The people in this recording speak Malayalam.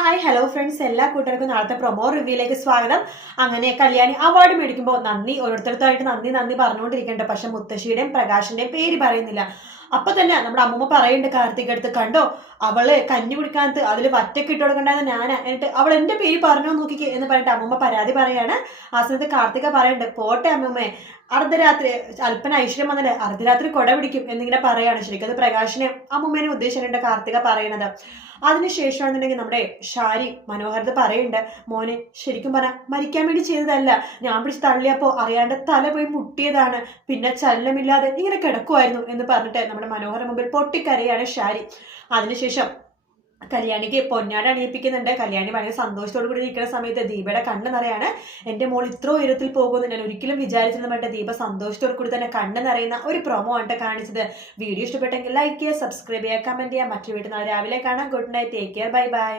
ഹായ് ഹലോ ഫ്രണ്ട്സ്, എല്ലാ കൂട്ടർക്കും നാളത്തെ പ്രൊമോ റിവ്യൂയിലേക്ക് സ്വാഗതം. അങ്ങനെ കല്യാണി അവാർഡ് മേടിക്കുമ്പോൾ നന്ദി ഓരോരുത്തർക്കായിട്ട് നന്ദി പറഞ്ഞുകൊണ്ടിരിക്കണ്ട. പക്ഷെ മുത്തശ്ശിയുടെയും പ്രകാശിന്റെയും പേര് പറയുന്നില്ല. അപ്പൊ തന്നെ നമ്മുടെ അമ്മൂമ്മ പറയുന്നുണ്ട് കാർത്തിക് അടുത്ത്, കണ്ടോ അവള് കഞ്ഞി കുടിക്കാത്ത അതിൽ വറ്റൊക്കെ ഇട്ട് കൊടുക്കണ്ടായത് ഞാനാ, എന്നിട്ട് അവൾ എന്റെ പേര് പറഞ്ഞോ നോക്കിക്ക് എന്ന് പറഞ്ഞിട്ട് അമ്മൂമ്മ പരാതി പറയാണ്. ആ സമയത്ത് കാർത്തിക പറയുന്നുണ്ട്, പോട്ടെ അമ്മൂമ്മേ, അർദ്ധരാത്രി അല്പന ഐശ്വര്യം വന്നല്ലേ, അർദ്ധരാത്രി കൊട പിടിക്കും എന്നിങ്ങനെ പറയാണ്. ശരിക്കും അത് പ്രകാശിനെ അമ്മൂമ്മേനെ ഉദ്ദേശിച്ചിട്ടുണ്ട് കാർത്തിക പറയണത്. അതിനുശേഷമാണെന്നുണ്ടെങ്കിൽ നമ്മുടെ ഷാരി മനോഹരത പറയുന്നുണ്ട്, മോനെ ശരിക്കും പറഞ്ഞാൽ മരിക്കാൻ വേണ്ടി ചെയ്തതല്ല, ഞാൻ പിടിച്ച് തള്ളിയപ്പോൾ അറിയാണ്ട് തല പോയി മുട്ടിയതാണ്, പിന്നെ ചലനമില്ലാതെ ഇങ്ങനെ കിടക്കുമായിരുന്നു എന്ന് പറഞ്ഞിട്ട് നമ്മുടെ മനോഹര മുമ്പിൽ പൊട്ടിക്കരയാണ് ഷാരി. അതിനുശേഷം കല്യാണിക്ക് പൊന്നാട അണിയിപ്പിക്കുന്നുണ്ട്. കല്യാണി ഭയങ്കര സന്തോഷത്തോടു കൂടി നിൽക്കുന്ന സമയത്ത് ദീപയുടെ കണ്ണ് നിറയാണ്. എൻ്റെ മോൾ ഇത്ര ഉയരത്തിൽ പോകുമെന്ന് ഞാൻ ഒരിക്കലും വിചാരിച്ചിരുന്ന പറഞ്ഞ ദീപ സന്തോഷത്തോടു കൂടി തന്നെ കണ്ണ് നിറയുന്ന ഒരു പ്രൊമോ ആണ് കാണിച്ചത്. വീഡിയോ ഇഷ്ടപ്പെട്ടെങ്കിൽ ലൈക്ക് ചെയ്യുക, സബ്സ്ക്രൈബ് ചെയ്യുക, കമന്റ് ചെയ്യുക. മറ്റു വീട്ടിൽ നാളെ രാവിലെ കാണാം. Good night, take care, bye bye.